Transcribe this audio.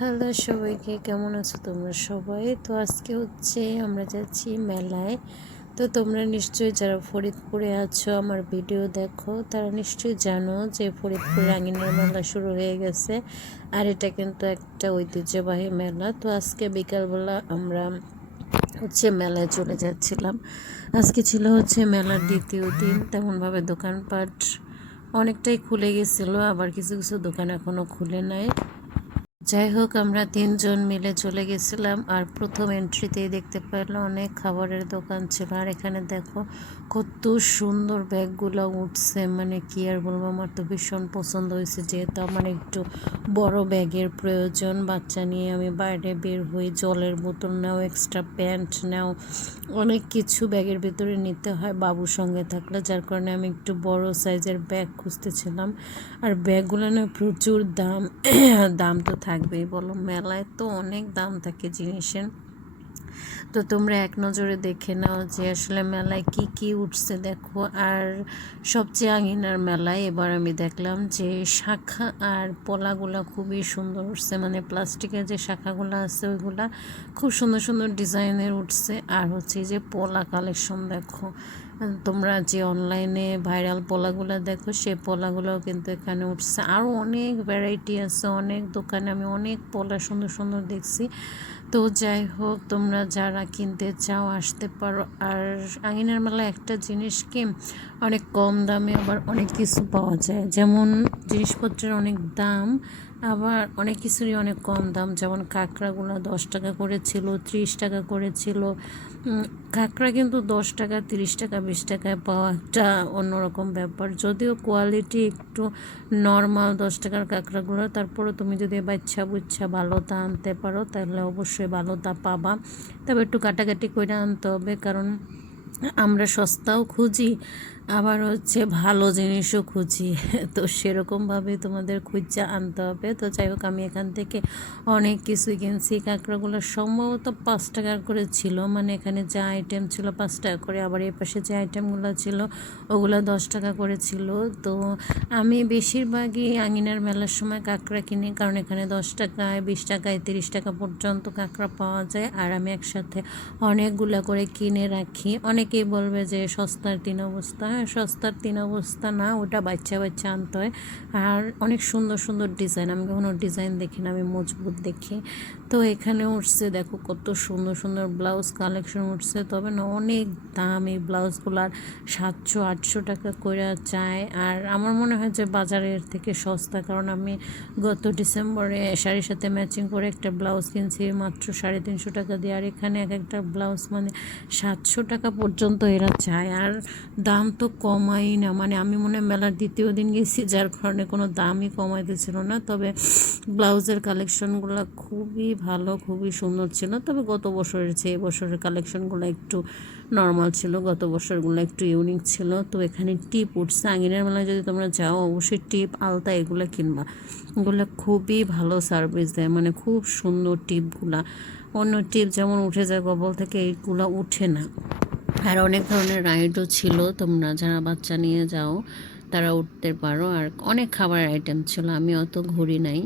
Hello সবাইকে, কেমন আছো তোমরা সবাই? তো আজকে হচ্ছে আমরা যাচ্ছি মেলায়। তো তোমরা নিশ্চয়ই যারা ফরিদপুরে আছো আমার ভিডিও দেখো তারা নিশ্চয়ই জানো যে ফরিদপুর রাঙিনার মেলা শুরু হয়ে গেছে। আর এটা কিন্তু একটা ঐতিহ্যবাহী মেলা। তো আজকে বিকালবেলা আমরা হচ্ছে মেলায় চলে যাচ্ছিলাম। আজকে ছিল হচ্ছে মেলার দ্বিতীয় দিন। তেমনভাবে দোকানপাট অনেকটাই খুলে গেছিলো, আবার কিছু কিছু দোকান এখনও খুলে নাই। যাই হোক, আমরা তিনজন মিলে চলে গেছিলাম। আর প্রথম এন্ট্রিতেই দেখতে পেলাম অনেক খাবারের দোকান ছিল। আর এখানে দেখো কত সুন্দর ব্যাগগুলো উঠছে, মানে কি আর বলবো, আমার তো ভীষণ পছন্দ হয়েছে। যেহেতু আমার একটু বড় ব্যাগের প্রয়োজন, বাচ্চা নিয়ে আমি বাইরে বের হই, জলের বোতল নাও, এক্সট্রা প্যান্ট নাও, অনেক কিছু ব্যাগের ভিতরে নিতে হয় বাবুর সঙ্গে থাকলে, যার কারণে আমি একটু বড় সাইজের ব্যাগ খুঁজতেছিলাম। আর ব্যাগগুলো না প্রচুর দাম। দাম তো থাকবেই, বলো, মেলায় তো অনেক দাম থাকে জিনিসের। তো তোমরা এক নজরে দেখে নাও যে আসলে মেলায় কি কি উঠছে দেখো। আর সবচেয়ে আঙিনার মেলায় এবার আমি দেখলাম যে শাখা আর পলাগুলা খুবই সুন্দর উঠছে, মানে প্লাস্টিকের যে শাখাগুলো আছে ওইগুলা খুব সুন্দর সুন্দর ডিজাইনের উঠছে। আর হচ্ছে যে পলা কালেকশন দেখো, তোমরা যে অনলাইনে ভাইরাল পলাগুলো দেখো সেই পলাগুলোও কিন্তু এখানে উঠছে। আরও অনেক ভ্যারাইটি আছে, অনেক দোকানে আমি অনেক পলা সুন্দর সুন্দর দেখছি। তো যাই হোক, তোমরা যারা কিনতে চাও আসতে পারো। আর আঙিনার মেলায় একটা জিনিস কি, অনেক কম দামে আবার অনেক কিছু পাওয়া যায়। যেমন জিনিসপত্রের অনেক দাম, আবার অনেক কিছুরই অনেক কম দাম। যেমন কাঁকড়াগুলো 10 টাকা করে ছিল, 30 টাকা করে ছিল। কাঁকড়া কিন্তু 10 টাকা, 30 টাকা, 20 টাকায় পাওয়া একটা অন্যরকম ব্যাপার। যদিও কোয়ালিটি একটু নর্মাল 10 টাকার কাঁকড়াগুলো, তারপরে তুমি যদি বাচ্চা বুচ্ছা ভালোটা আনতে পারো তাহলে অবশ্যই ভালোটা পাবা। তবে একটু কাটাকাটি করে আনতে হবে, কারণ আমরা সস্তাও খুঁজি, আবার হচ্ছে ভালো জিনিসও খুঁজি। তো সেরকমভাবে তোমাদের খুঁজে আনতে হবে। তো যাই হোক, আমি এখান থেকে অনেক কিছুই কিনছি। কাঁকড়াগুলো সম্ভবত 5 টাকা করে ছিল, মানে এখানে যা আইটেম ছিল 5 টাকা করে, আবার এই পাশে যে আইটেমগুলো ছিল ওগুলো 10 টাকা করে ছিল। তো আমি বেশিরভাগই আঙিনার মেলার সময় কাঁকড়া কিনি, কারণ এখানে 10 টাকায়, 20 টাকায়, 30 টাকা পর্যন্ত কাঁকড়া পাওয়া যায়। আর আমি একসাথে অনেকগুলো করে কিনে রাখি। অনেকেই বলবে যে সস্তার তিন অবস্থা, সস্তার তিন অবস্থা না, ওটা বাচ্চা বাচ্চা আনতে হয়। আর অনেক সুন্দর সুন্দর ডিজাইন, আমি কখনো ডিজাইন দেখি না, আমি মজবুত দেখি। তো এখানে উঠছে দেখো কত সুন্দর সুন্দর ব্লাউজ কালেকশন উঠছে। তবে না অনেক দাম এই ব্লাউজগুলার, 700-800 টাকা করে চায়। আর আমার মনে হয় যে বাজারের থেকে সস্তা, কারণ আমি গত ডিসেম্বরে শাড়ির সাথে ম্যাচিং করে একটা ব্লাউজ কিনছি মাত্র 350 টাকা দিয়ে। আর এখানে এক একটা ব্লাউজ মানে 700 টাকা পর্যন্ত এরা চায়। আর দাম তো কমাই না, মানে আমি মনে হয় মেলার দ্বিতীয় দিন গেছি, যার কারণে কোনো দামই কমাইতেছিল না। তবে ব্লাউজের কালেকশনগুলো খুবই ভালো, খুবই সুন্দর ছিল। তবে গত বছরের চেয়ে এবছরের কালেকশনগুলো একটু নর্মাল ছিল, গত বছরগুলো একটু ইউনিক ছিল। তো এখানে টিপ উঠছে। আঙিনার মেলায় যদি তোমরা যাও অবশ্যই টিপ, আলতা এগুলো কিনবা, এগুলো খুবই ভালো সার্ভিস দেয়, মানে খুব সুন্দর টিপগুলা। অন্য টিপ যেমন উঠে যায় গবল থেকে, এইগুলো উঠে না। আর অনেক ধরনের রাইডও ছিল, তোমরা যারা বাচ্চা নিয়ে যাও তারা উঠতে পারো। আর অনেক খাবার আইটেম ছিল, আমি অত ঘুরি নাই।